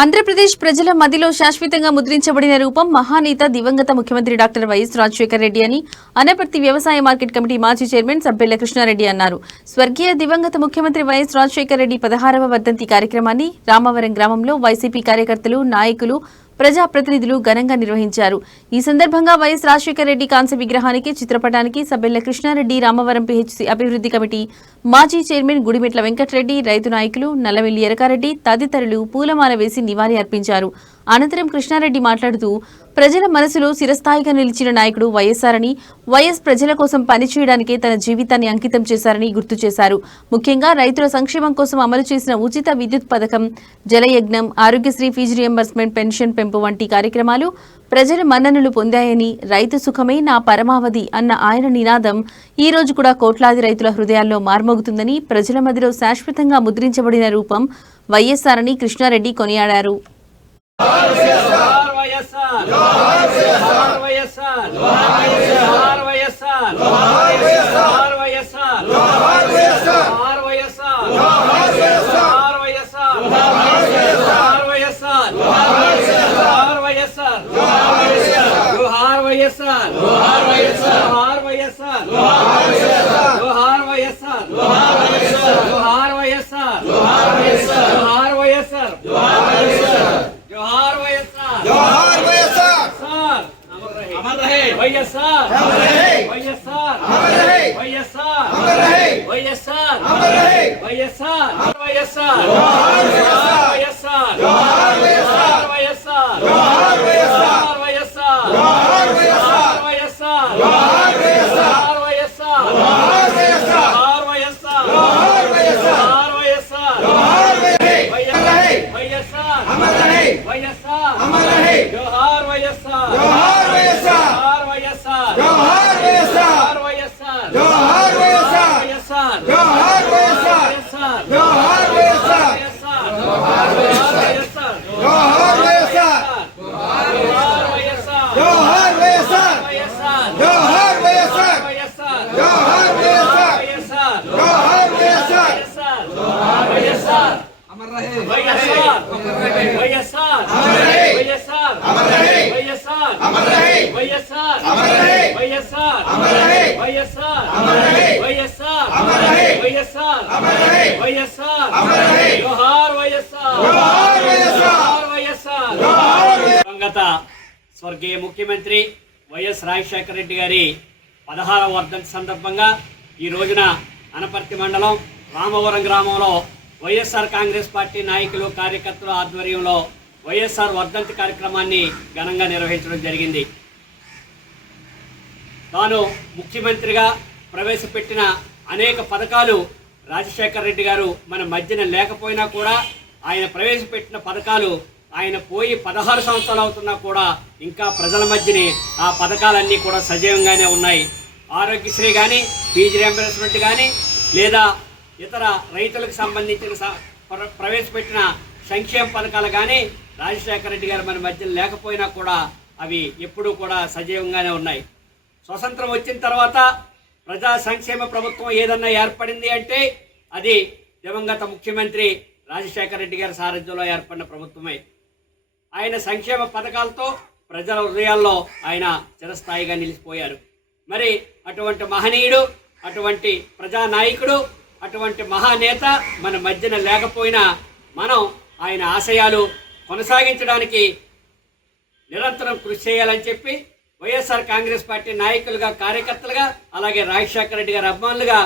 ఆంధ్రప్రదేశ్ ప్రజల మదిలో శాశ్వతంగా ముద్రించబడిన రూపం మహానేత దివంగత ముఖ్యమంత్రి డాక్టర్ వైఎస్ రాజశేఖర రెడ్డి అని అనపర్తి వ్యవసాయ మార్కెట్ కమిటీ మాజీ చైర్మన్ సబ్బెల్ల కృష్ణారెడ్డి అన్నారు. స్వర్గీయ దివంగత ముఖ్యమంత్రి వైఎస్ రాజశేఖర రెడ్డి పదహారవ వర్ధంతి కార్యక్రమాన్ని రామవరం గ్రామంలో వైసీపీ కార్యకర్తలు నాయకులు ప్రజాప్రతినిధులు ఘనంగా నిర్వహించారు. ఈ సందర్భంగా వైఎస్ రాజశేఖర రెడ్డి కాంస్య విగ్రహానికి చిత్రపటానికి సభ్యుల కృష్ణారెడ్డి రామవరం పిహెచ్సి అభివృద్ధి కమిటీ మాజీ చైర్మన్ గుడిమెట్ల వెంకటరెడ్డి రైతు నాయకులు నల్లవెల్లి ఎరకారెడ్డి తదితరులు పూలమాల వేసి నివాళి అర్పించారు. అనంతరం కృష్ణారెడ్డి మాట్లాడుతూ ప్రజల మనసులో శిరస్థాయిగా నిలిచిన నాయకుడు వైఎస్ఆర్ అని వైఎస్ ప్రజల కోసం పనిచేయడానికే తన జీవితాన్ని అంకితం చేశారని గుర్తు చేశారు. ముఖ్యంగా రైతుల సంక్షేమం కోసం అమలు చేసిన ఉచిత విద్యుత్ పథకం Jalayagnam Aarogyasri fee reimbursement pension పెంపు వంటి కార్యక్రమాలు ప్రజల మన్ననలు పొందాయని రైతు సుఖమే నా పరమావధి అన్న ఆయన నినాదం ఈ రోజు కూడా కోట్లాది రైతుల హృదయాల్లో మార్మోగుతుందని ప్రజల మధ్యలో శాశ్వతంగా ముద్రించబడిన రూపం వైఎస్ఆర్ అని కృష్ణారెడ్డి కొనియాడారు. వైఎస్ఆర్ లోహార్ వైఎస్ఆర్ లోహార్ వైఎస్ఆర్ లోహార్ వైఎస్ఆర్ లోహార్ వైఎస్ఆర్ వైఎస్ఆర్ వైఎస్ఆర్ వైఎస్ఆర్ వైఎస్ఆర్ వైఎస్ఆర్ వైఎస్ఆర్ వైఎస్ఆర్ వైఎస్ఆర్ వైఎస్ఆర్ వైఎస్ఆర్ వైఎస్ఆర్ అమర్ రహే వైఎస్ఆర్ అమర్ రహే జోహార్ వైఎస్ఆర్ జోహార్ వైఎస్ఆర్ వైఎస్ఆర్ వైఎస్ఆర్ వైఎస్ఆర్ వైఎస్ఆర్ వైఎస్ఆర్ వైఎస్ఆర్ వైఎస్ఆర్ వైఎస్ఆర్ వైఎస్ఆర్ వైఎస్ఆర్ వైఎస్ఆర్ స్వర్గీయ ముఖ్యమంత్రి వైఎస్ రాజశేఖర రెడ్డి గారి పదహారవ వర్ధంతి సందర్భంగా ఈ రోజున అనపర్తి మండలం రామవరం గ్రామంలో వైఎస్ఆర్ కాంగ్రెస్ పార్టీ నాయకులు కార్యకర్తల ఆధ్వర్యంలో వైఎస్ఆర్ వర్ధంతి కార్యక్రమాన్ని ఘనంగా నిర్వహించడం జరిగింది. తాను ముఖ్యమంత్రిగా ప్రవేశపెట్టిన అనేక పథకాలు రాజశేఖర రెడ్డి గారు మన మధ్యన లేకపోయినా కూడా ఆయన ప్రవేశపెట్టిన పథకాలు ఆయన పోయి పదహారు సంవత్సరాలు అవుతున్నా కూడా ఇంకా ప్రజల మధ్యనే ఆ పథకాలన్నీ కూడా సజీవంగానే ఉన్నాయి. ఆరోగ్యశ్రీ కానీ ఫీజు రియంబర్స్మెంట్ కానీ లేదా ఇతర రైతులకు సంబంధించిన స- ప్ర- ప్రవేశపెట్టిన సంక్షేమ పథకాలు కానీ రాజశేఖర రెడ్డి గారు మన మధ్యన లేకపోయినా కూడా అవి ఎప్పుడూ కూడా సజీవంగానే ఉన్నాయి. స్వతంత్రం వచ్చిన తర్వాత ప్రజా సంక్షేమ ప్రభుత్వం ఏదన్నా ఏర్పడింది అంటే అది దివంగత ముఖ్యమంత్రి రాజశేఖర రెడ్డి గారి సారథ్యంలో ఏర్పడిన ప్రభుత్వమే. ఆయన సంక్షేమ పథకాలతో ప్రజల హృదయాల్లో ఆయన చిరస్థాయిగా నిలిచిపోయారు. మరి అటువంటి మహనీయుడు అటువంటి ప్రజానాయకుడు అటువంటి మహానేత మన మధ్యన లేకపోయినా మనం ఆయన ఆశయాలు కొనసాగించడానికి నిరంతరం కృషి చేయాలని చెప్పి వైఎస్ఆర్ కాంగ్రెస్ పార్టీ నాయకులుగా కార్యకర్తలుగా అలాగే రాజశేఖర రెడ్డి గారి అభిమానులుగా